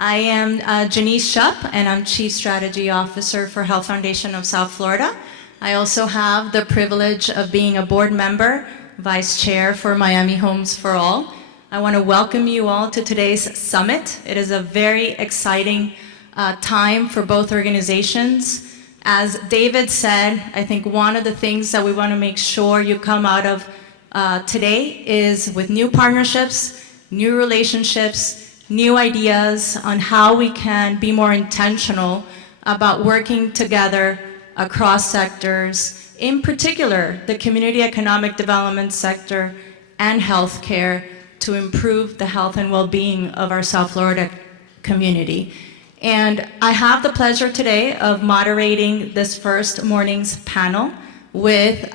I am Janisse Schoepp, and I'm Chief Strategy Officer for Health Foundation of South Florida. I also have the privilege of being a board member, Vice Chair for Miami Homes for All. I want to welcome you all to today's summit. It is a very exciting time for both organizations. As David said, I think one of the things that we want to make sure you come out of today is with new partnerships, new relationships, new ideas on how we can be more intentional about working together across sectors, in particular the community economic development sector and healthcare, to improve the health and well-being of our South Florida community. And I have the pleasure today of moderating this first morning's panel with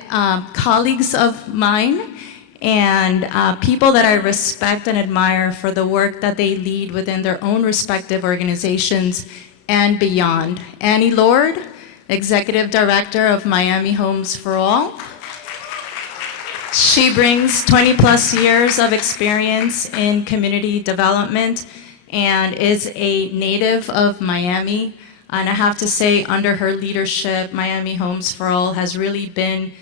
colleagues of mine and people that I respect and admire for the work that they lead within their own respective organizations and beyond. Annie Lord, Executive Director of Miami Homes for All. She brings 20 plus years of experience in community development and is a native of Miami. And I have to say, under her leadership, Miami Homes for All has really been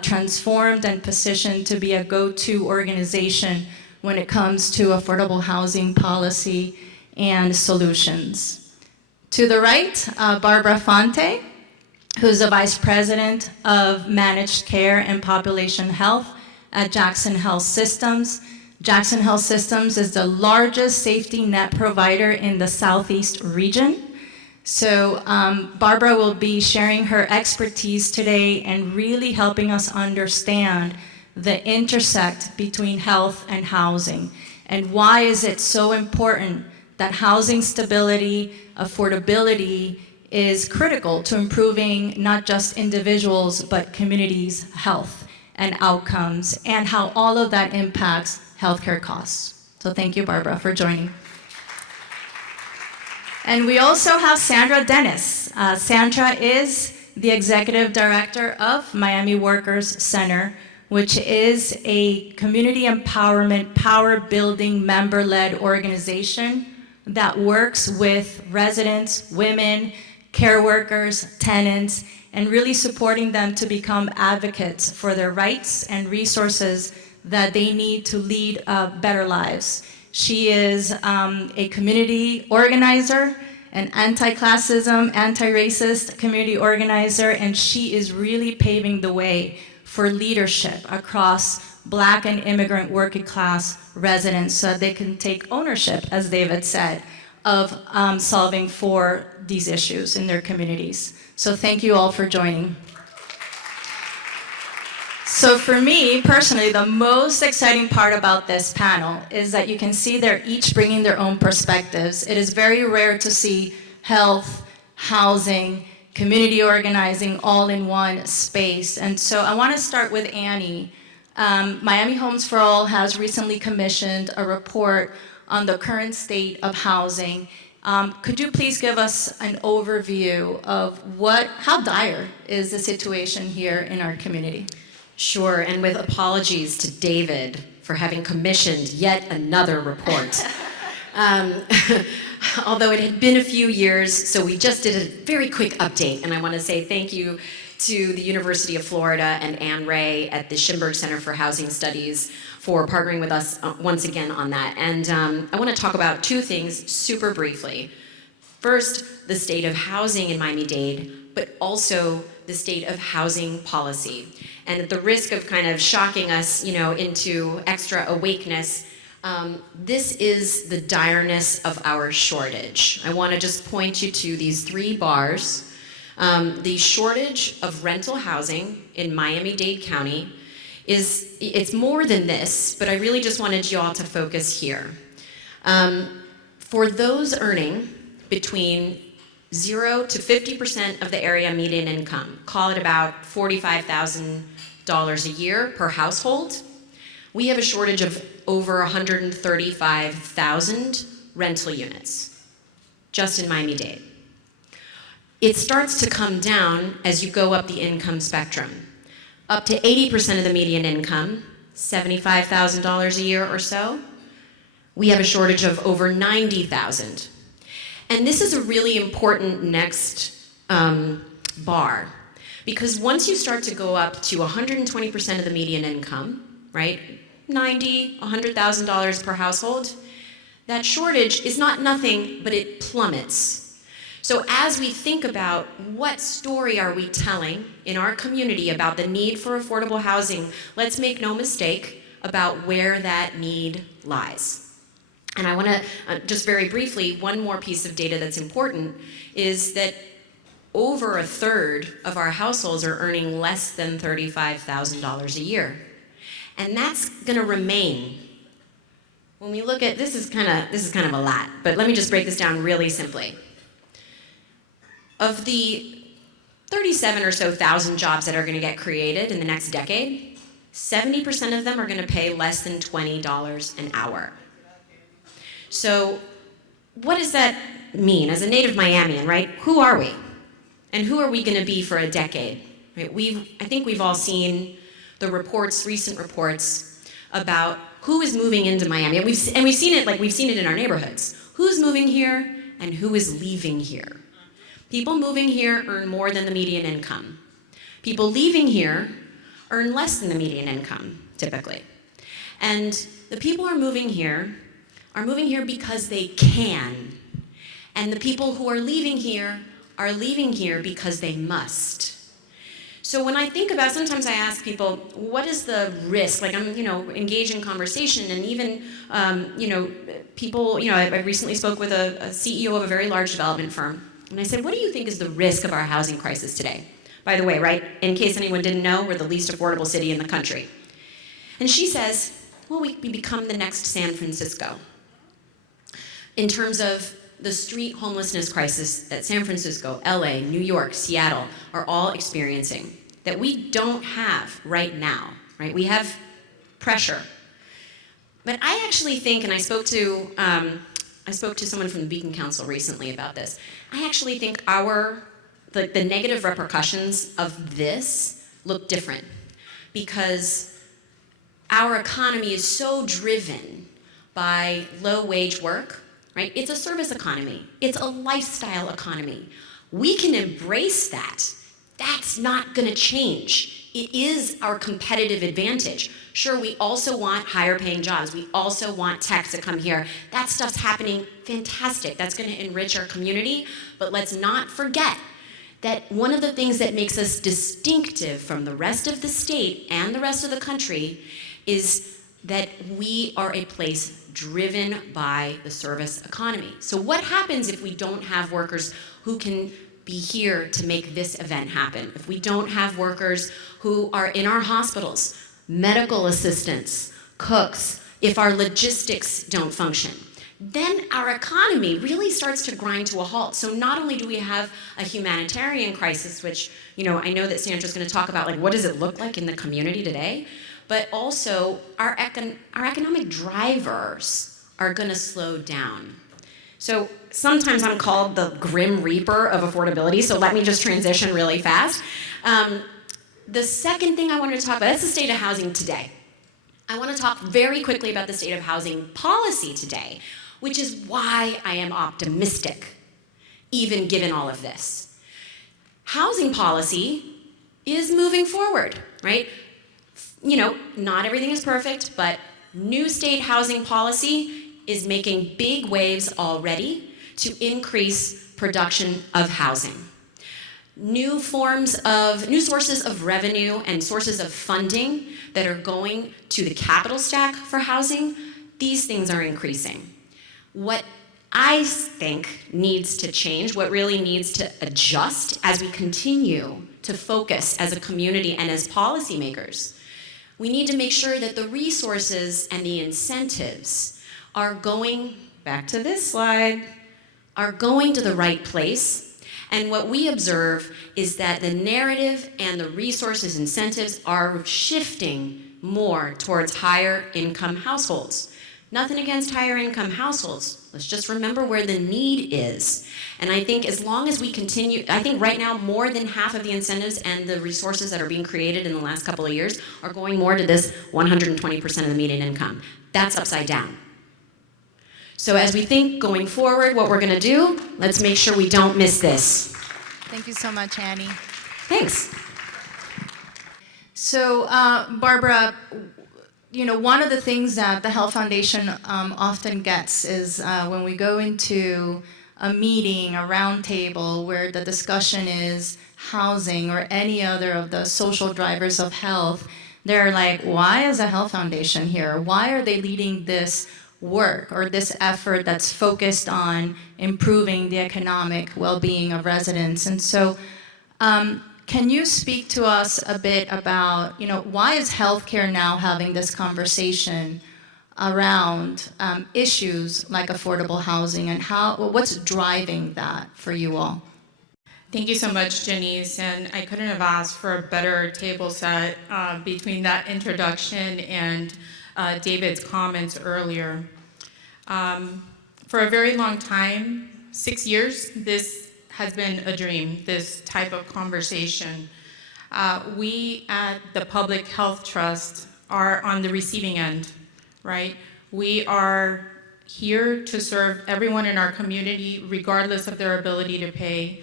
transformed and positioned to be a go-to organization when it comes to affordable housing policy and solutions. To the right, Barbara Fonte, who's the Vice President of Managed Care and Population Health at Jackson Health Systems. Jackson Health Systems is the largest safety net provider in the Southeast region. So Barbara will be sharing her expertise today and really helping us understand the intersect between health and housing, and why is it so important that housing stability, affordability is critical to improving not just individuals but communities' health and outcomes, and how all of that impacts healthcare costs. So thank you, Barbara, for joining. And we also have Sandra Denis. Sandra is the Executive Director of Miami Workers Center, which is a community empowerment, power building, member-led organization that works with residents, women, care workers, tenants, and really supporting them to become advocates for their rights and resources that they need to lead better lives. She is a community organizer, an anti-classism, anti-racist community organizer, and she is really paving the way for leadership across Black and immigrant working class residents so that they can take ownership, as David said, of solving for these issues in their communities. So thank you all for joining. So for me, personally, the most exciting part about this panel is that you can see they're each bringing their own perspectives. It is very rare to see health, housing, community organizing all in one space. And so I want to start with Annie. Miami Homes for All has recently commissioned a report on the current state of housing. Could you please give us an overview of how dire is the situation here in our community? Sure, and with apologies to David for having commissioned yet another report. Although it had been a few years, so we just did a very quick update, and I want to say thank you to the University of Florida and Ann Ray at the Schimberg Center for Housing Studies for partnering with us once again on that. And I want to talk about two things super briefly. First, the state of housing in Miami-Dade, but also the state of housing policy. And at the risk of kind of shocking us, into extra awakeness, this is the direness of our shortage. I want to just point you to these three bars. The shortage of rental housing in Miami-Dade County it's more than this, but I really just wanted you all to focus here. For those earning between 0 to 50% of the area median income, call it about $45,000 a year per household, we have a shortage of over 135,000 rental units just in Miami-Dade. It starts to come down as you go up the income spectrum. Up to 80% of the median income, $75,000 a year or so, we have a shortage of over 90,000. And this is a really important next bar, because once you start to go up to 120% of the median income, right, $90,000, $100,000 per household, that shortage is not nothing, but it plummets. So as we think about what story are we telling in our community about the need for affordable housing, let's make no mistake about where that need lies. And I want to, just very briefly, one more piece of data that's important is that over a third of our households are earning less than $35,000 a year. And that's going to remain. When we look at, this is kind of a lot, but let me just break this down really simply. Of the 37 or so thousand jobs that are going to get created in the next decade, 70% of them are going to pay less than $20 an hour. So what does that mean? As a native Miamian, right, who are we? And who are we going to be for a decade? Right? I think we've all seen the reports, recent reports, about who is moving into Miami. And we've seen it in our neighborhoods. Who's moving here and who is leaving here? People moving here earn more than the median income. People leaving here earn less than the median income, typically. And the people who are moving here because they can. And the people who are leaving here because they must. So when I think about, sometimes I ask people, what is the risk? Like I'm, engaged in conversation, and even, people, I recently spoke with a CEO of a very large development firm, and I said, what do you think is the risk of our housing crisis today? By the way, right, in case anyone didn't know, we're the least affordable city in the country. And she says, well, we become the next San Francisco in terms of the street homelessness crisis that San Francisco, LA, New York, Seattle are all experiencing that we don't have right now, right? We have pressure. But I actually think, and I spoke to someone from the Beacon Council recently about this, I actually think the negative repercussions of this look different, because our economy is so driven by low-wage work, right? It's a service economy. It's a lifestyle economy. We can embrace that. That's not going to change. It is our competitive advantage. Sure, we also want higher paying jobs. We also want tech to come here. That stuff's happening fantastic. That's going to enrich our community. But let's not forget that one of the things that makes us distinctive from the rest of the state and the rest of the country is that we are a place driven by the service economy. So what happens if we don't have workers who can be here to make this event happen? If we don't have workers who are in our hospitals, medical assistants, cooks, if our logistics don't function, then our economy really starts to grind to a halt. So not only do we have a humanitarian crisis, which, I know that Sandra's going to talk about, like, what does it look like in the community today? But also our economic drivers are going to slow down. So sometimes I'm called the grim reaper of affordability, so let me just transition really fast. The second thing I wanted to talk about, that's the state of housing today. I want to talk very quickly about the state of housing policy today, which is why I am optimistic, even given all of this. Housing policy is moving forward, right? Not everything is perfect, but new state housing policy is making big waves already to increase production of housing. New sources of revenue and sources of funding that are going to the capital stack for housing, these things are increasing. What I think needs to change, what really needs to adjust as we continue to focus as a community and as policymakers, we need to make sure that the resources and the incentives are going, back to this slide, are going to the right place. And what we observe is that the narrative and the resources, incentives are shifting more towards higher income households. Nothing against higher income households. Let's just remember where the need is. And I think as long as we continue, I think right now more than half of the incentives and the resources that are being created in the last couple of years are going more to this 120% of the median income. That's upside down. So as we think going forward what we're going to do, let's make sure we don't miss this. Thank you so much, Annie. Thanks. So, Barbara, one of the things that the Health Foundation often gets is when we go into a meeting, a roundtable, where the discussion is housing or any other of the social drivers of health, they're like, why is the Health Foundation here? Why are they leading this work or this effort that's focused on improving the economic well-being of residents? And so, can you speak to us a bit about, why is healthcare now having this conversation around issues like affordable housing, and what's driving that for you all? Thank you so much, Janisse, and I couldn't have asked for a better table set between that introduction and David's comments earlier. For a very long time, 6 years, this has been a dream, this type of conversation. We at the Public Health Trust are on the receiving end, right? We are here to serve everyone in our community regardless of their ability to pay,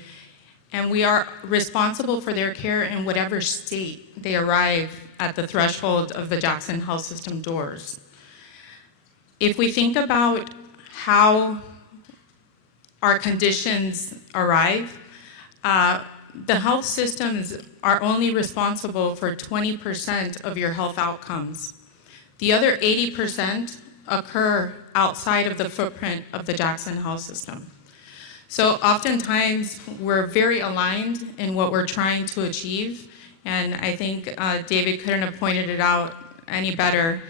and we are responsible for their care in whatever state they arrive at the threshold of the Jackson Health System doors. If we think about how our conditions arrive, the health systems are only responsible for 20% of your health outcomes. The other 80% occur outside of the footprint of the Jackson Health System. So oftentimes we're very aligned in what we're trying to achieve, and I think David couldn't have pointed it out any better.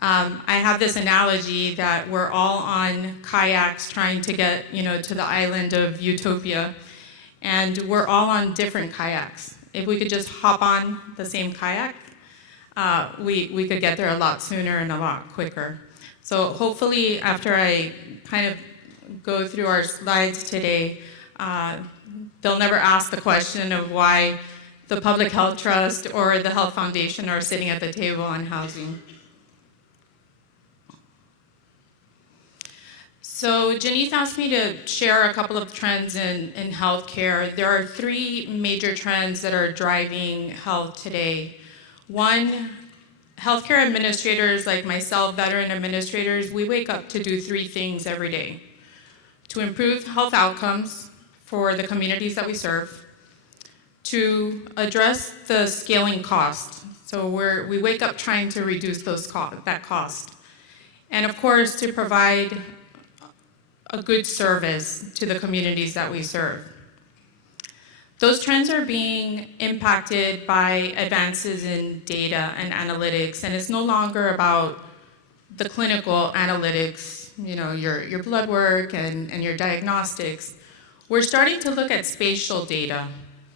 I have this analogy that we're all on kayaks trying to get, to the island of Utopia, and we're all on different kayaks. If we could just hop on the same kayak, we could get there a lot sooner and a lot quicker. So hopefully after I kind of go through our slides today, they'll never ask the question of why the Public Health Trust or the Health Foundation are sitting at the table on housing. So Janisse asked me to share a couple of trends in healthcare. There are three major trends that are driving health today. One, healthcare administrators like myself, veteran administrators, we wake up to do three things every day: to improve health outcomes for the communities that we serve, to address the scaling cost. So we wake up trying to reduce that cost. And of course, to provide a good service to the communities that we serve. Those trends are being impacted by advances in data and analytics, and it's no longer about the clinical analytics, your blood work and your diagnostics. We're starting to look at spatial data.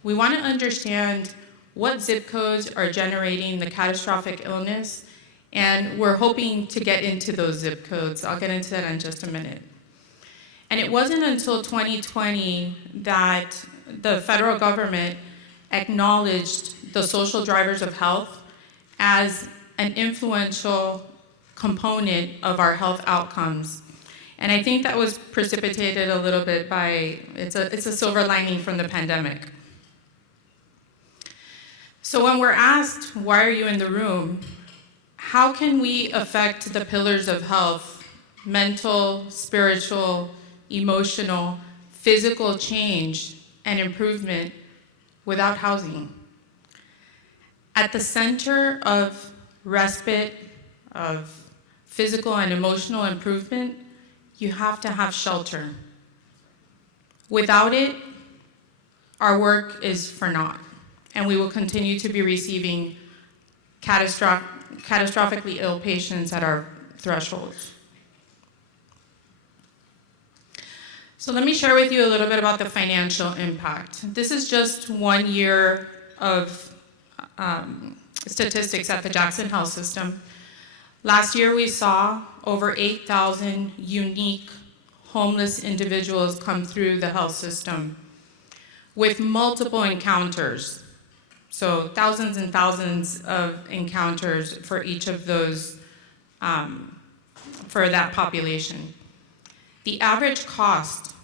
We want to understand what zip codes are generating the catastrophic illness, and we're hoping to get into those zip codes. I'll get into that in just a minute. And it wasn't until 2020 that the federal government acknowledged the social drivers of health as an influential component of our health outcomes. And I think that was precipitated a little bit by, it's a silver lining from the pandemic. So when we're asked, why are you in the room? How can we affect the pillars of health, mental, spiritual, emotional, physical change and improvement without housing? At the center of respite, of physical and emotional improvement, you have to have shelter. Without it, our work is for naught, and we will continue to be receiving catastrophically ill patients at our thresholds. So let me share with you a little bit about the financial impact. This is just 1 year of statistics at the Jackson Health System. Last year we saw over 8,000 unique homeless individuals come through the health system with multiple encounters. So thousands and thousands of encounters for each of those, for that population. The average cost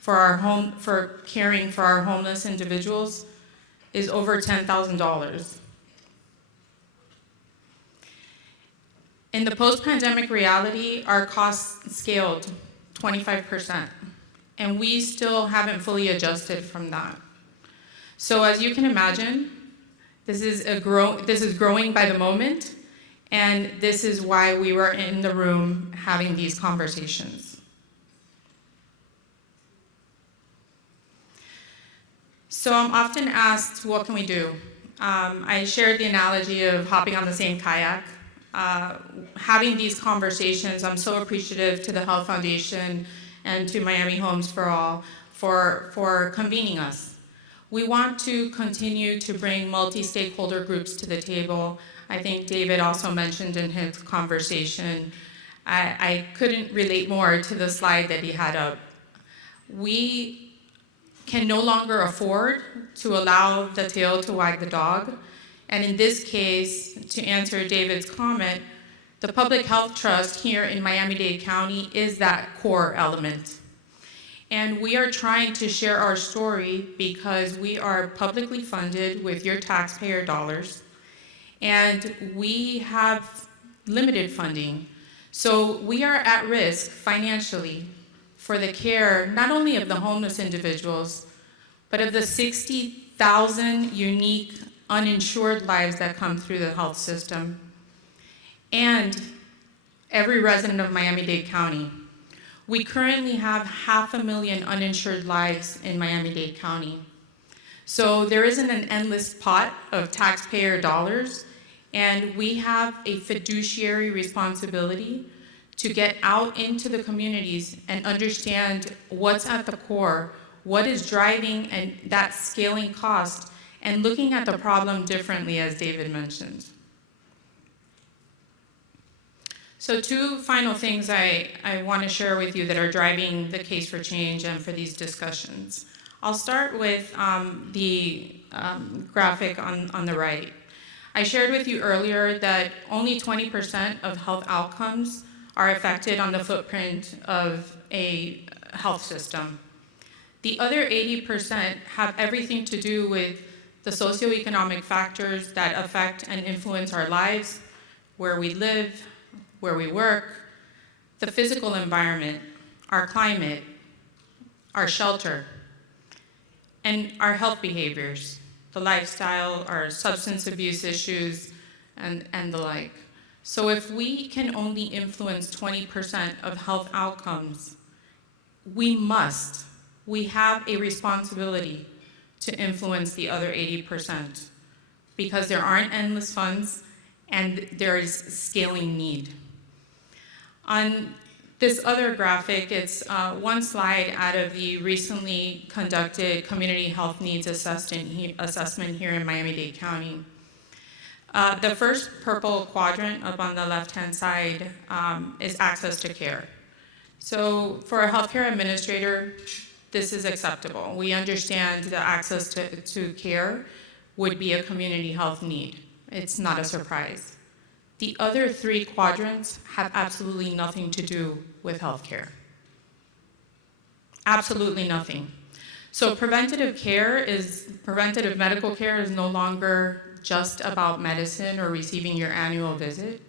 for caring for our homeless individuals is over $10,000. In the post-pandemic reality, our costs scaled 25%, and we still haven't fully adjusted from that. So as you can imagine, this is growing by the moment, and this is why we were in the room having these conversations. So I'm often asked, what can we do? I shared the analogy of hopping on the same kayak. Having these conversations, I'm so appreciative to the Health Foundation and to Miami Homes for All for convening us. We want to continue to bring multi-stakeholder groups to the table. I think David also mentioned in his conversation, I couldn't relate more to the slide that he had up. We can no longer afford to allow the tail to wag the dog. And in this case, to answer David's comment, the Public Health Trust here in Miami-Dade County is that core element. And we are trying to share our story because we are publicly funded with your taxpayer dollars, and we have limited funding. So we are at risk financially for the care not only of the homeless individuals, but of the 60,000 unique uninsured lives that come through the health system, and every resident of Miami-Dade County. We currently have 500,000 uninsured lives in Miami-Dade County. So there isn't an endless pot of taxpayer dollars, and we have a fiduciary responsibility to get out into the communities and understand what's at the core, what is driving and that scaling cost, and looking at the problem differently, as David mentioned. So 2 final things I want to share with you that are driving the case for change and for these discussions. I'll start with the graphic on the right. I shared with you earlier that only 20% of health outcomes are affected on the footprint of a health system. The other 80% have everything to do with the socioeconomic factors that affect and influence our lives, where we live, where we work, the physical environment, our climate, our shelter, and our health behaviors, the lifestyle, our substance abuse issues, and the like. So if we can only influence 20% of health outcomes, we have a responsibility to influence the other 80%, because there aren't endless funds and there is scaling need. On this other graphic, it's one slide out of the recently conducted Community Health Needs Assessment here in Miami-Dade County. The first purple quadrant up on the left-hand side is access to care. So for a healthcare administrator, this is acceptable. We understand that access to care would be a community health need. It's not a surprise. The other 3 quadrants have absolutely nothing to do with healthcare. Absolutely nothing. So preventative medical care is no longer just about medicine or receiving your annual visit.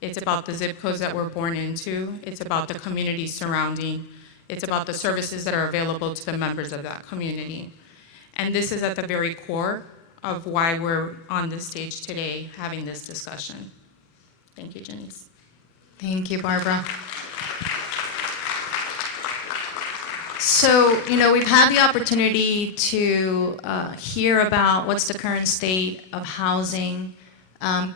It's about the zip codes that we're born into. It's about the community surrounding. It's about the services that are available to the members of that community. And this is at the very core of why we're on this stage today having this discussion. Thank you, Janisse. Thank you, Barbara. So, we've had the opportunity to hear about what's the current state of housing,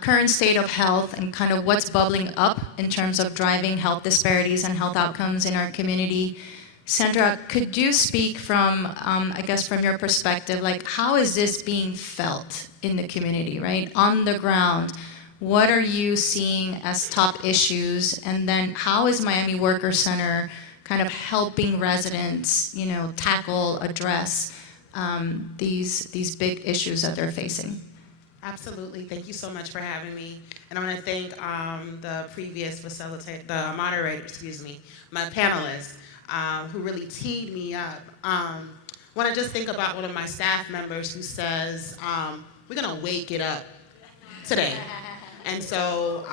current state of health, and kind of what's bubbling up in terms of driving health disparities and health outcomes in our community. Sandra, could you speak from, from your perspective, like how is this being felt in the community, right? On the ground, what are you seeing as top issues? And then how is Miami Worker Center kind of helping residents, tackle, address these big issues that they're facing? Absolutely. Thank you so much for having me. And I want to thank the previous the moderator, my panelists, who really teed me up. Want to just think about one of my staff members who says, we're going to wake it up today. And so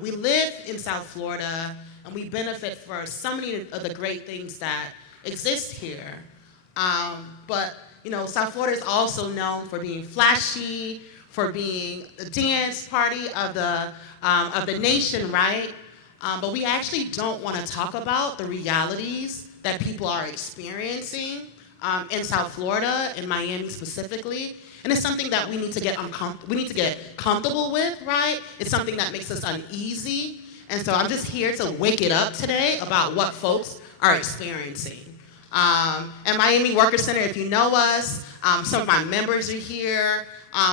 we live in South Florida, and we benefit for so many of the great things that exist here. But, you know, South Florida is also known for being flashy, for being the dance party of the nation, right? But we actually don't want to talk about the realities that people are experiencing in South Florida, in Miami specifically. And it's something that we need to get comfortable with, right? It's something that makes us uneasy. And so I'm just here to wake it up today about what folks are experiencing. At Miami Worker Center, if you know us, some of my members are here.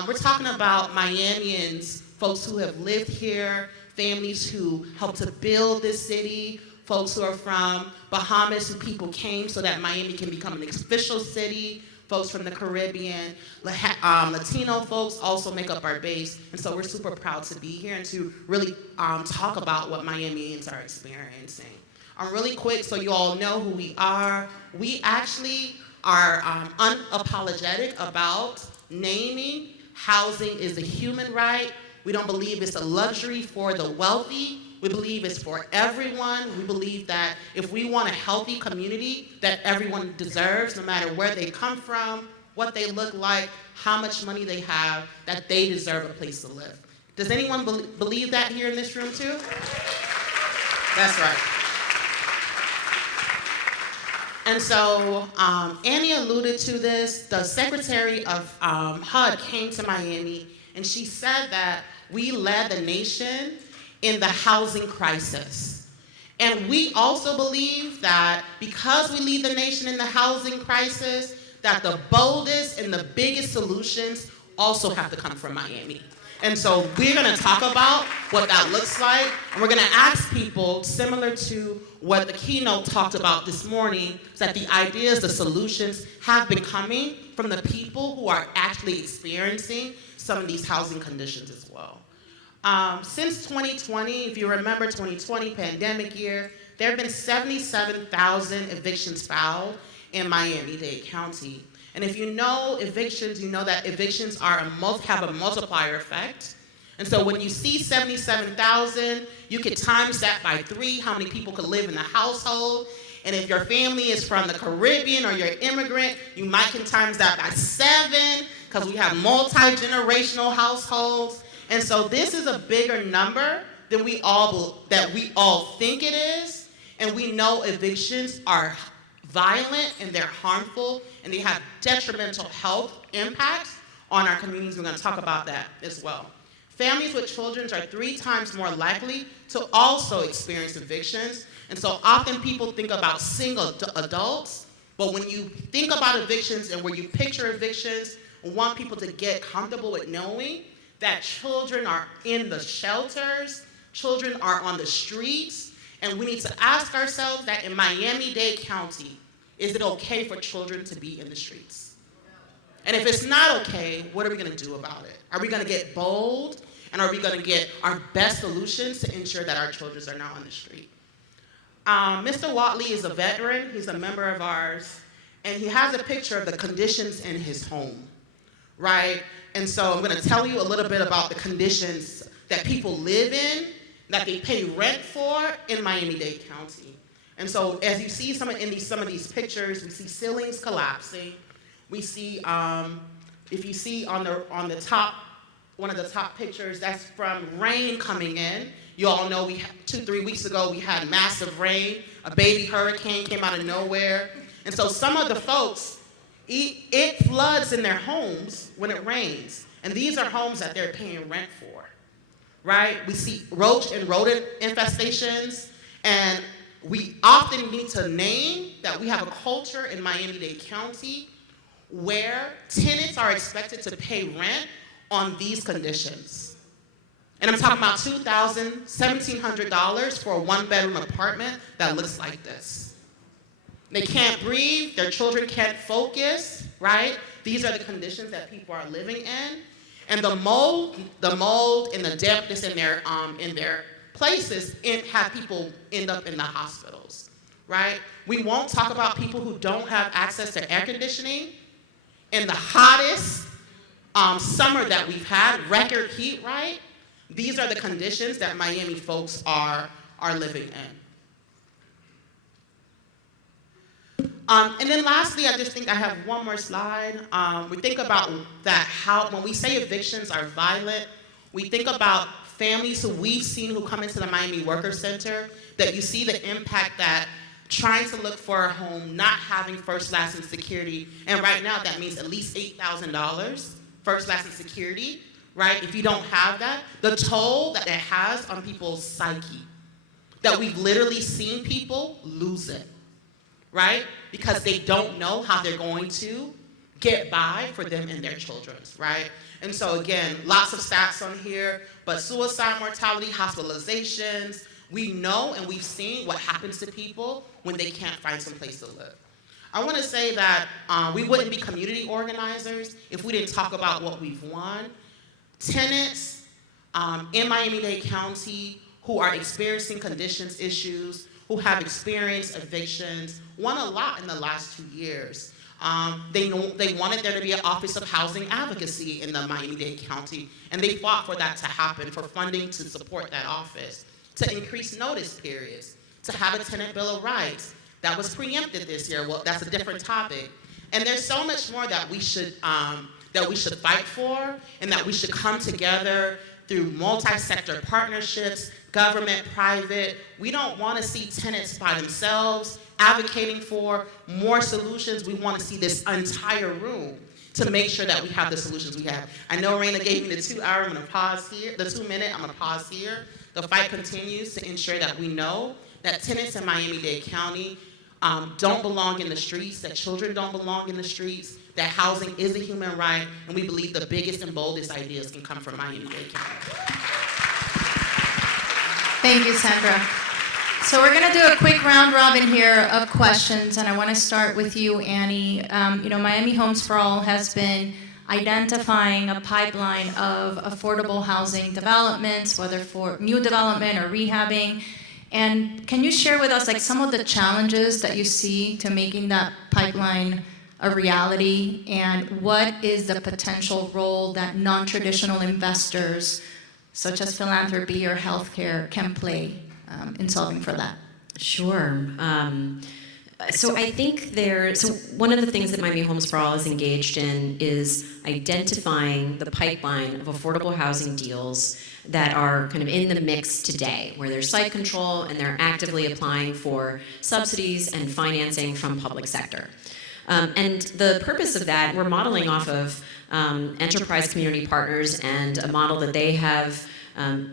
We're talking about Miamians, folks who have lived here, families who helped to build this city, folks who are from Bahamas, who people came so that Miami can become an official city, folks from the Caribbean, Latino folks also make up our base, and so we're super proud to be here and to really talk about what Miamians are experiencing. Really quick, so you all know who we are. We actually are unapologetic about naming housing is a human right. We don't believe it's a luxury for the wealthy. We believe it's for everyone. We believe that if we want a healthy community that everyone deserves, no matter where they come from, what they look like, how much money they have, that they deserve a place to live. Does anyone believe that here in this room too? That's right. And so Annie alluded to this. The secretary of HUD came to Miami, and she said that we led the nation in the housing crisis. And we also believe that because we lead the nation in the housing crisis, that the boldest and the biggest solutions also have to come from Miami. And so we're going to talk about what that looks like, and we're going to ask people, similar to what the keynote talked about this morning, that the ideas, the solutions have been coming from the people who are actually experiencing some of these housing conditions as well. Since 2020, if you remember 2020, pandemic year, there have been 77,000 evictions filed in Miami-Dade County. And if you know evictions, you know that evictions have a multiplier effect. And so when you see 77,000, you could times that by 3, how many people could live in the household. And if your family is from the Caribbean or you're an immigrant, you might can times that by 7, because we have multi-generational households. And so this is a bigger number than we all think it is. And we know evictions are violent and they're harmful and they have detrimental health impacts on our communities. We're going to talk about that as well. Families with children are 3 times more likely to also experience evictions. And so often people think about single adults, but when you think about evictions and where you picture evictions, we want people to get comfortable with knowing that children are in the shelters, children are on the streets, and we need to ask ourselves that in Miami-Dade County, is it okay for children to be in the streets? And if it's not okay, what are we going to do about it? Are we going to get bold? And are we going to get our best solutions to ensure that our children are not on the street? Mr. Watley is a veteran. He's a member of ours. And he has a picture of the conditions in his home, right? And so I'm going to tell you a little bit about the conditions that people live in, that they pay rent for in Miami-Dade County. And so as you see some of these pictures, we see ceilings collapsing. We see, if you see on the top, one of the top pictures, that's from rain coming in. You all know 2-3 weeks ago we had massive rain. A baby hurricane came out of nowhere. And so some of the folks, it floods in their homes when it rains. And these are homes that they're paying rent for, right? We see roach and rodent infestations, and we often need to name that we have a culture in Miami-Dade County where tenants are expected to pay rent on these conditions. And I'm talking about $2,000, $1,700 for a 1-bedroom apartment that looks like this. They can't breathe, their children can't focus, right? These are the conditions that people are living in. And the mold and the dampness in their places have people end up in the hospitals, right? We won't talk about people who don't have access to air conditioning in the hottest summer that we've had, record heat, right? These are the conditions that Miami folks are living in. And then lastly, I just think I have one more slide. We think about that, how when we say evictions are violent, we think about families who we've seen who come into the Miami Worker Center, that you see the impact that trying to look for a home, not having first, last, and security, and right now that means at least $8,000, first, last, and security, right? If you don't have that, the toll that it has on people's psyche, that we've literally seen people lose it, right? Because they don't know how they're going to get by for them and their children, right? And so again, lots of stats on here, but suicide mortality, hospitalizations, we know and we've seen what happens to people when they can't find some place to live. I want to say that we wouldn't be community organizers if we didn't talk about what we've won. Tenants in Miami-Dade County who are experiencing conditions issues, who have experienced evictions, won a lot in the last 2 years. They wanted there to be an Office of Housing Advocacy in the Miami-Dade County, and they fought for that to happen, for funding to support that office, to increase notice periods, to have a tenant bill of rights. That was preempted this year. Well, that's a different topic. And there's so much more that we should fight for, and that we should come together through multi-sector partnerships, government, private. We don't want to see tenants by themselves advocating for more solutions. We want to see this entire room to make sure that we have the solutions we have. I know Raina gave me the 2 hour, I'm going to pause here, the 2 minute, I'm going to pause here. The fight continues to ensure that we know that tenants in Miami-Dade County don't belong in the streets, that children don't belong in the streets, that housing is a human right, and we believe the biggest and boldest ideas can come from Miami-Dade County. Thank you, Sandra. So we're going to do a quick round robin here of questions, and I want to start with you, Annie. Miami Homes for All has been identifying a pipeline of affordable housing developments, whether for new development or rehabbing. And can you share with us some of the challenges that you see to making that pipeline a reality, and what is the potential role that non-traditional investors, such as philanthropy or healthcare, can play in solving for that? Sure. So I think one of the things that Miami Homes for All is engaged in is identifying the pipeline of affordable housing deals that are kind of in the mix today, where there's site control and they're actively applying for subsidies and financing from public sector. And the purpose of that, we're modeling off of enterprise community partners and a model that they have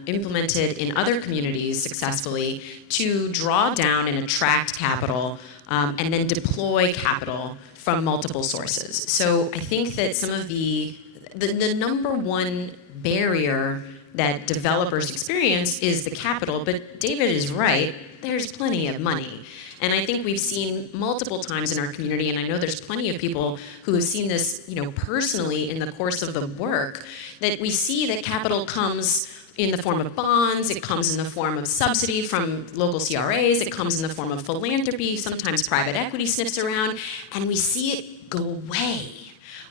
implemented in other communities successfully to draw down and attract capital and then deploy capital from multiple sources. So I think that some of the number one barrier that developers experience is the capital, but David is right, there's plenty of money. And I think we've seen multiple times in our community, and I know there's plenty of people who have seen this, personally in the course of the work, that we see that capital comes in the form of bonds, it comes in the form of subsidy from local CRAs, it comes in the form of philanthropy, sometimes private equity sniffs around, and we see it go away,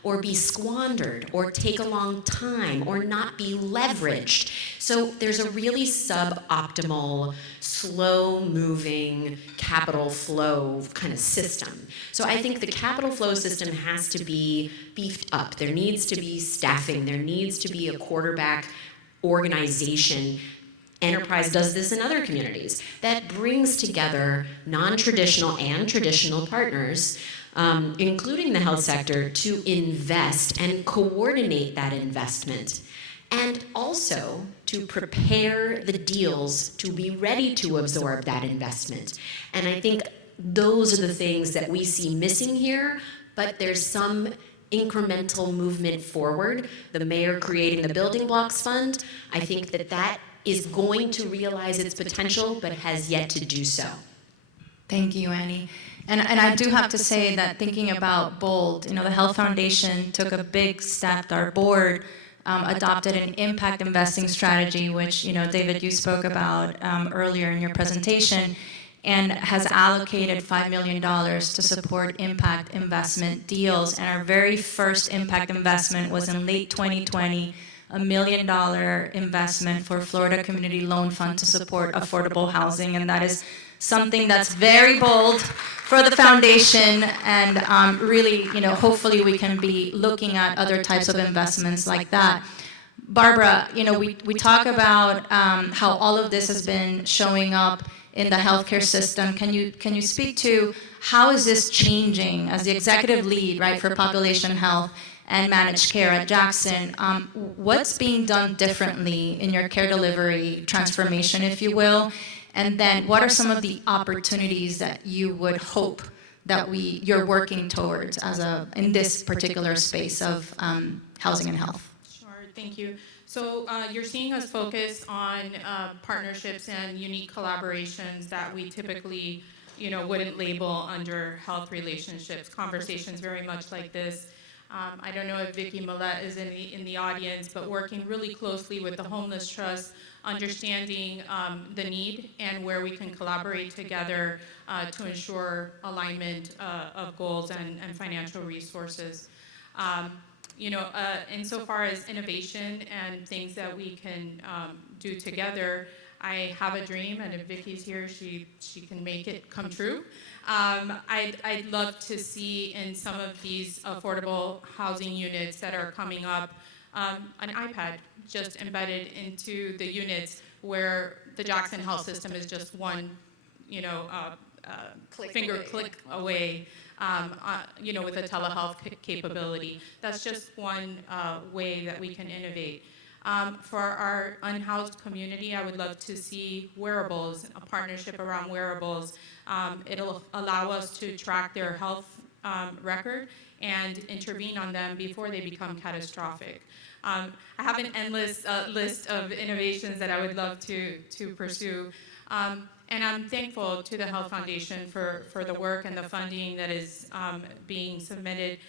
or be squandered, or take a long time, or not be leveraged. So there's a really suboptimal, slow-moving capital flow kind of system. So I think the capital flow system has to be beefed up. There needs to be staffing. There needs to be a quarterback organization. Enterprise does this in other communities that brings together non-traditional and traditional partners, including the health sector, to invest and coordinate that investment, and also to prepare the deals to be ready to absorb that investment. And I think those are the things that we see missing here, but there's some incremental movement forward. The mayor creating the Building Blocks Fund, I think that is going to realize its potential, but has yet to do so. Thank you, Annie. And I do have to say that thinking about BOLD, the Health Foundation took a big step, our board, adopted an impact investing strategy, which, David, you spoke about earlier in your presentation, and has allocated $5 million to support impact investment deals. And our very first impact investment was in late 2020, $1 million investment for Florida Community Loan Fund to support affordable housing. And that is something that's very bold for the foundation, and really, hopefully we can be looking at other types of investments like that. Barbara, we talk about how all of this has been showing up in the healthcare system. Can you speak to how is this changing as the executive lead, right, for population health and managed care at Jackson? What's being done differently in your care delivery transformation, if you will? And then what are some of the opportunities that you would hope that you're working towards in this particular space of housing and health? Sure, thank you. So you're seeing us focus on partnerships and unique collaborations that we typically, wouldn't label under health relationships. Conversations very much like this. I don't know if Vicki Millette is in the audience, but working really closely with the Homeless Trust, understanding the need and where we can collaborate together to ensure alignment of goals and financial resources. Insofar as innovation and things that we can do together, I have a dream, and if Vicki's here, she can make it come true. I'd love to see in some of these affordable housing units that are coming up an iPad just embedded into the units, where the Jackson Health System is just one, finger click away, with a telehealth capability. That's just one way that we can innovate. For our unhoused community, I would love to see wearables, a partnership around wearables. It'll allow us to track their health record and intervene on them before they become catastrophic. I have an endless list of innovations that I would love to pursue. And I'm thankful to the Health Foundation for the work and the funding that is being submitted.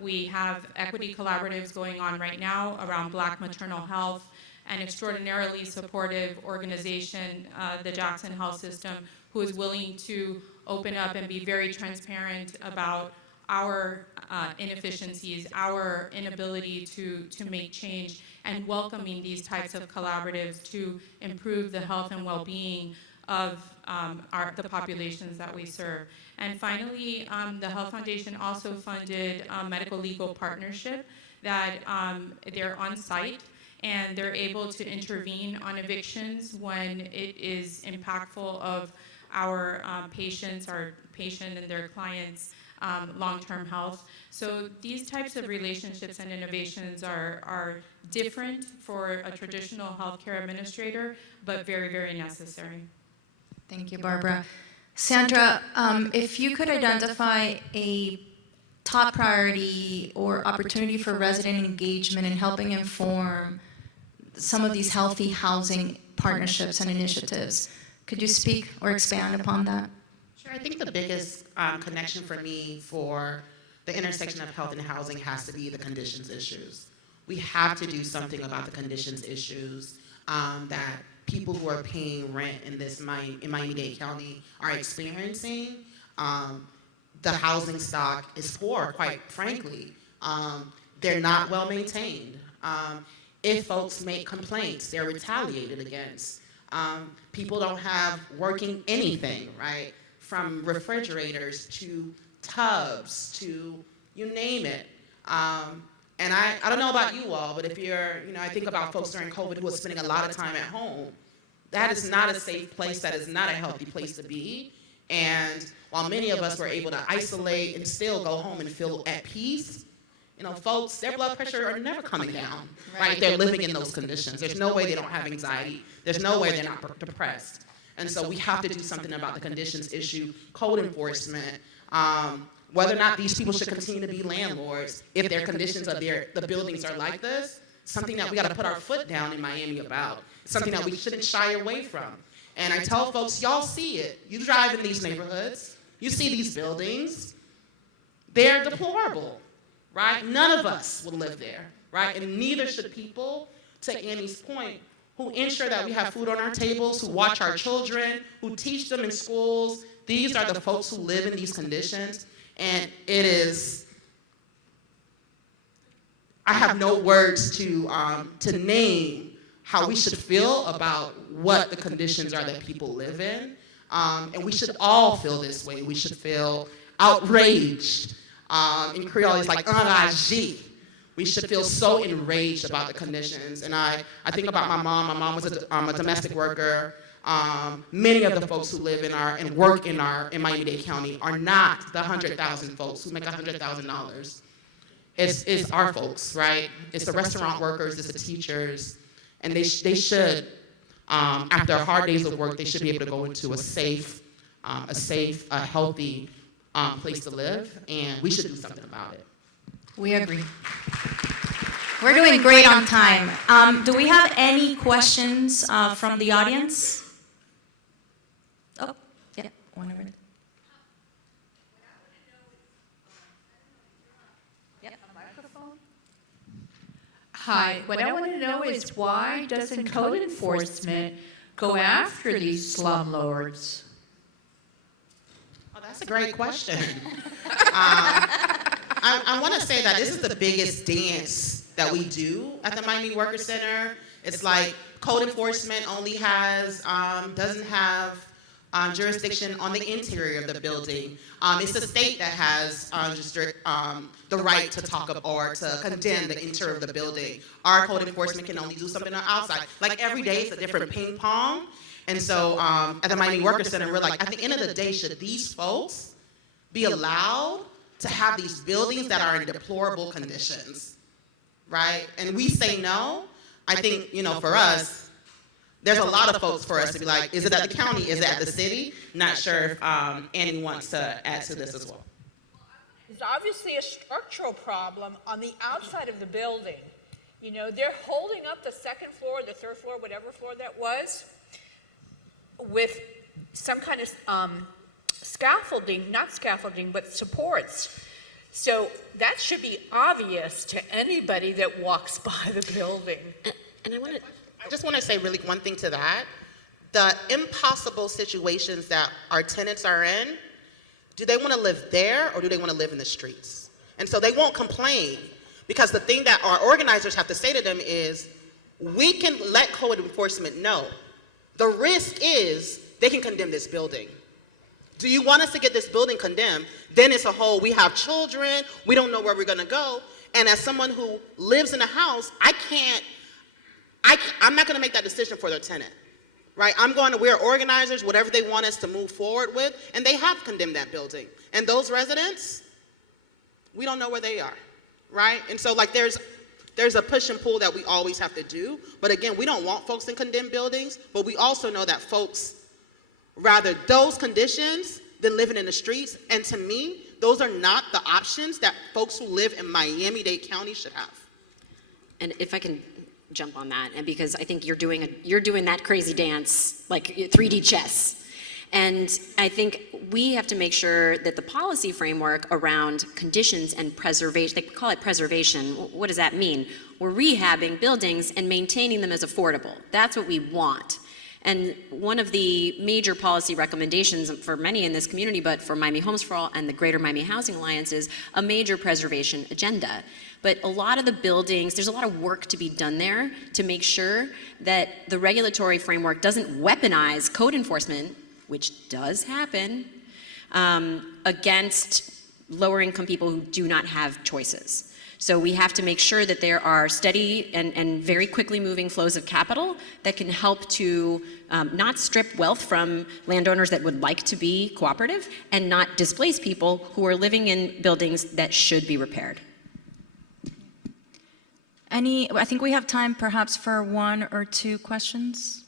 We have equity collaboratives going on right now around Black maternal health, an extraordinarily supportive organization, the Jackson Health System, who is willing to open up and be very transparent about our inefficiencies, our inability to make change, and welcoming these types of collaboratives to improve the health and well-being of the populations that we serve. And finally, the Health Foundation also funded a medical legal partnership that they're on site and they're able to intervene on evictions when it is impactful of our patient and their clients' long-term health. So these types of relationships and innovations are different for a traditional healthcare administrator, but very, very necessary. Thank you, Barbara. Sandra, if you could identify a top priority or opportunity for resident engagement in helping inform some of these healthy housing partnerships and initiatives, could you speak or expand upon that? Sure. I think the biggest connection for me for the intersection of health and housing has to be the conditions issues. We have to do something about the conditions issues that people who are paying rent in Miami-Dade County are experiencing. The housing stock is poor, quite frankly. They're not well maintained. If folks make complaints, they're retaliated against. People don't have working anything, right? From refrigerators to tubs to you name it. And I don't know about you all, but if you're, I think about folks during COVID who are spending a lot of time at home. That is not a safe place. That is not a healthy place to be. And while many of us were able to isolate and still go home and feel at peace, folks, their blood pressure are never coming down, right? They're living in those conditions. There's no way they don't have anxiety. There's no way they're not depressed. And so we have to do something about the conditions issue, code enforcement, whether or not these people should continue to be landlords if their conditions of the buildings are like this, something that we got to put our foot down in Miami about, something that we shouldn't shy away from. And I tell folks, y'all see it. You drive in these neighborhoods, you see these buildings, they're deplorable, right? None of us would live there. right? And neither should people, to Annie's point, who ensure that we have food on our tables, who watch our children, who teach them in schools. These are the folks who live in these conditions, and it is, I have no words to name how we should feel about what the conditions are that people live in. And we should all feel this way. We should feel outraged. In Creole, it's like enragé. We should feel so enraged about the conditions. And I think about my mom. My mom was a domestic worker. Many of the folks who live and work in Miami-Dade County are not the 100,000 folks who make $100,000. It's our folks, right? It's the restaurant workers, it's the teachers, and they should, after hard days of work, they should be able to go into a safe, healthy place to live, and we should do something about it. We agree. We're doing great on time. Do we have any questions from the audience? Oh, yeah, one over there. Hi, what I want to know is why doesn't code enforcement go after these slumlords? Oh, that's a great question. I want to say that this is the biggest dance that we do at the Miami Worker Center. It's like code enforcement only doesn't have jurisdiction on the interior of the building. It's the state that has the right to talk about or to condemn the interior of the building. Our code enforcement can only do something on the outside. Like every day, it's a different ping pong. And so at the Miami Worker Center, we're like, at the end of the day, should these folks be allowed to have these buildings that are in deplorable conditions, right? And we say no. I think, for us, there's a lot of folks for us to be like, is it at the county? Is it at the city? Not sure if Annie wants to add to this as well. There's obviously a structural problem on the outside of the building. They're holding up the second floor, the third floor, whatever floor that was, with some kind of scaffolding, not scaffolding, but supports. So that should be obvious to anybody that walks by the building. And I just want to say really one thing to that. The impossible situations that our tenants are in, do they want to live there or do they want to live in the streets? And so they won't complain, because the thing that our organizers have to say to them is, we can let code enforcement know. The risk is they can condemn this building. Do you want us to get this building condemned? Then it's a whole, we have children, we don't know where we're going to go. And as someone who lives in a house, I'm not going to make that decision for their tenant, right? We're organizers, whatever they want us to move forward with, and they have condemned that building. And those residents, we don't know where they are, right? And so there's a push and pull that we always have to do. But again, we don't want folks in condemned buildings, but we also know that folks rather those conditions than living in the streets. And to me, those are not the options that folks who live in Miami-Dade County should have. And if I can jump on that, and because I think you're doing that crazy dance, like 3D chess. And I think we have to make sure that the policy framework around conditions and preservation, they call it preservation. What does that mean? We're rehabbing buildings and maintaining them as affordable. That's what we want. And one of the major policy recommendations for many in this community, but for Miami Homes for All and the Greater Miami Housing Alliance, is a major preservation agenda. But a lot of the buildings, there's a lot of work to be done there to make sure that the regulatory framework doesn't weaponize code enforcement, which does happen, against lower income people who do not have choices. So we have to make sure that there are steady and very quickly moving flows of capital that can help to not strip wealth from landowners that would like to be cooperative and not displace people who are living in buildings that should be repaired. I think we have time perhaps for one or two questions.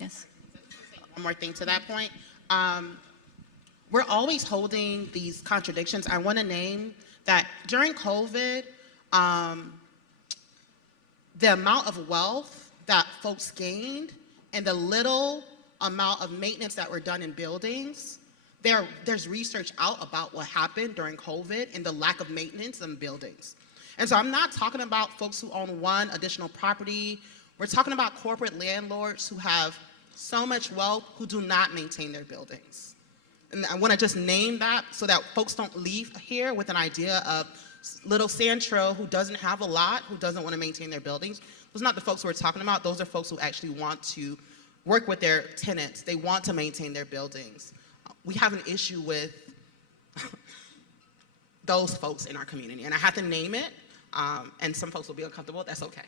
Yes. One more thing to that point. We're always holding these contradictions. I want to name that during COVID, the amount of wealth that folks gained and the little amount of maintenance that were done in buildings, there's research out about what happened during COVID and the lack of maintenance in buildings. And so I'm not talking about folks who own one additional property. We're talking about corporate landlords who have so much wealth who do not maintain their buildings. And I want to just name that so that folks don't leave here with an idea of little Santro who doesn't have a lot, who doesn't want to maintain their buildings. Those are not the folks we're talking about. Those are folks who actually want to work with their tenants. They want to maintain their buildings. We have an issue with those folks in our community, and I have to name it, and some folks will be uncomfortable. That's okay.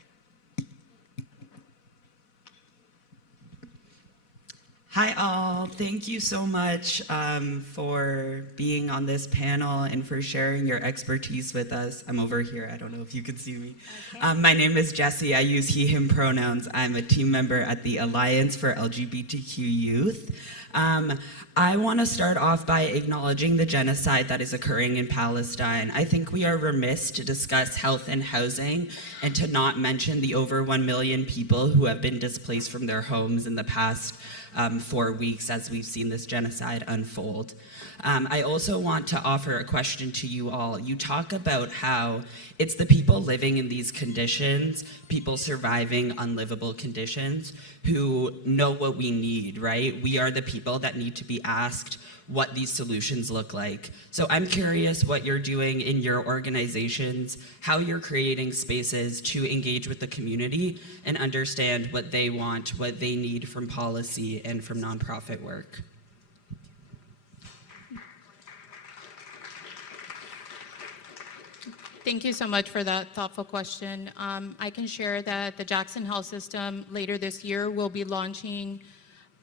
Hi all, thank you so much for being on this panel and for sharing your expertise with us. I'm over here, I don't know if you can see me. Okay. My name is Jesse, I use he, him pronouns. I'm a team member at the Alliance for LGBTQ Youth. I want to start off by acknowledging the genocide that is occurring in Palestine. I think we are remiss to discuss health and housing and to not mention the over 1 million people who have been displaced from their homes in the past 4 weeks as we've seen this genocide unfold. I also want to offer a question to you all. You talk about how it's the people living in these conditions, people surviving unlivable conditions, who know what we need, right? We are the people that need to be asked what these solutions look like. So I'm curious what you're doing in your organizations, how you're creating spaces to engage with the community and understand what they want, what they need from policy and from nonprofit work. Thank you so much for that thoughtful question. I can share that the Jackson Health System later this year will be launching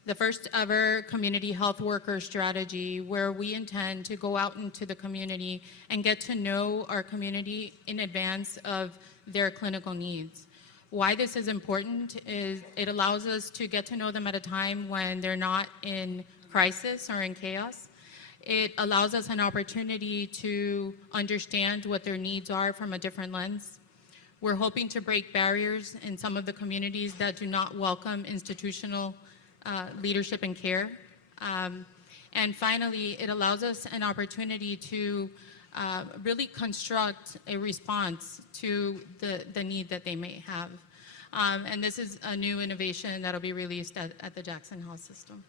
the first ever community health worker strategy, where we intend to go out into the community and get to know our community in advance of their clinical needs. Why this is important is it allows us to get to know them at a time when they're not in crisis or in chaos. It allows us an opportunity to understand what their needs are from a different lens. We're hoping to break barriers in some of the communities that do not welcome institutional leadership and care. And finally, it allows us an opportunity to really construct a response to the need that they may have. And this is a new innovation that'll be released at the Jackson Health System.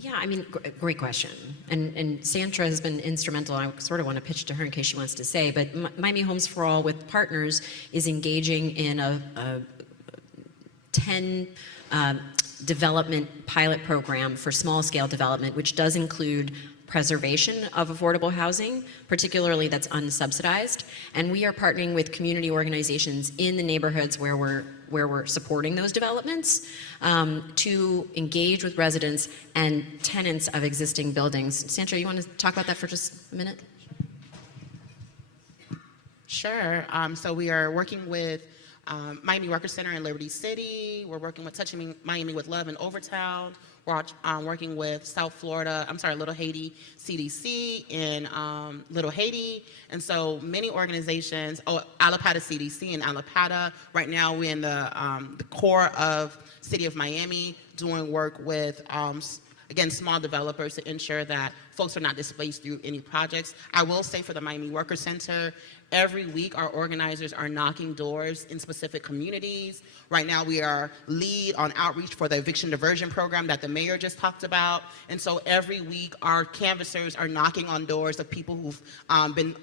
Yeah, I mean, great question. And Sandra has been instrumental. I sort of want to pitch to her in case she wants to say, but Miami Homes for All with partners is engaging in a 10 development pilot program for small scale development, which does include preservation of affordable housing, particularly that's unsubsidized. And we are partnering with community organizations in the neighborhoods where we're supporting those developments to engage with residents and tenants of existing buildings. Sandra, you want to talk about that for just a minute? Sure. So we are working with Miami Worker Center in Liberty City. We're working with Touching Miami with Love in Overtown. We're working with Little Haiti CDC in Little Haiti. And so many organizations, Alapata CDC in Alapata. Right now we're in the core of City of Miami doing work with, again, small developers to ensure that folks are not displaced through any projects. I will say for the Miami Worker Center, every week our organizers are knocking doors in specific communities. Right now we are lead on outreach for the eviction diversion program that the mayor just talked about. And so every week our canvassers are knocking on doors of people who've been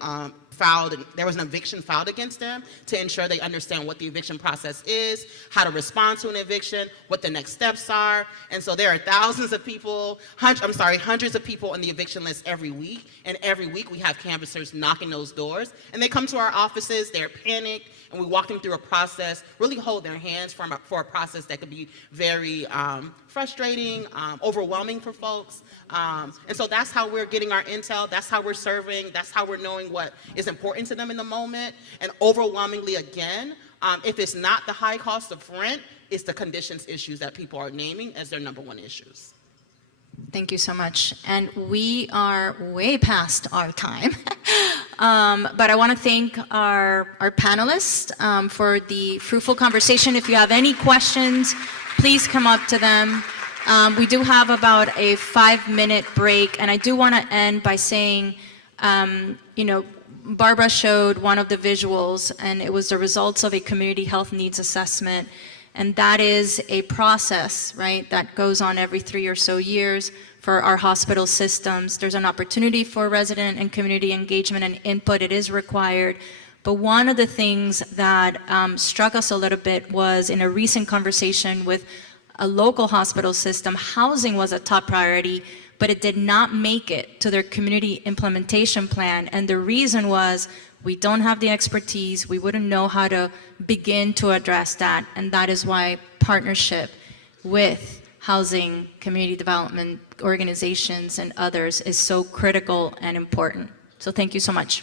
filed, and there was an eviction filed against them, to ensure they understand what the eviction process is, how to respond to an eviction, what the next steps are. And so there are thousands of people, hundreds of people on the eviction list every week. And every week we have canvassers knocking those doors. And they come to our offices, they're panicked, and we walk them through a process, really hold their hands for a process that could be very frustrating, overwhelming for folks. And so that's how we're getting our intel, that's how we're serving, that's how we're knowing what is important to them in the moment. And overwhelmingly, again, if it's not the high cost of rent, it's the conditions issues that people are naming as their number one issues. Thank you so much. And we are way past our time. But I want to thank our panelists for the fruitful conversation. If you have any questions, please come up to them. We do have about a 5-minute break, and I do want to end by saying Barbara showed one of the visuals, and it was the results of a community health needs assessment. And that is a process, right, that goes on every 3 or so years for our hospital systems. There's an opportunity for resident and community engagement and input. It is required. But one of the things that struck us a little bit was in a recent conversation with a local hospital system, housing was a top priority, but it did not make it to their community implementation plan. And the reason was we don't have the expertise, we wouldn't know how to begin to address that. And that is why partnership with housing, community development organizations and others is so critical and important. So thank you so much.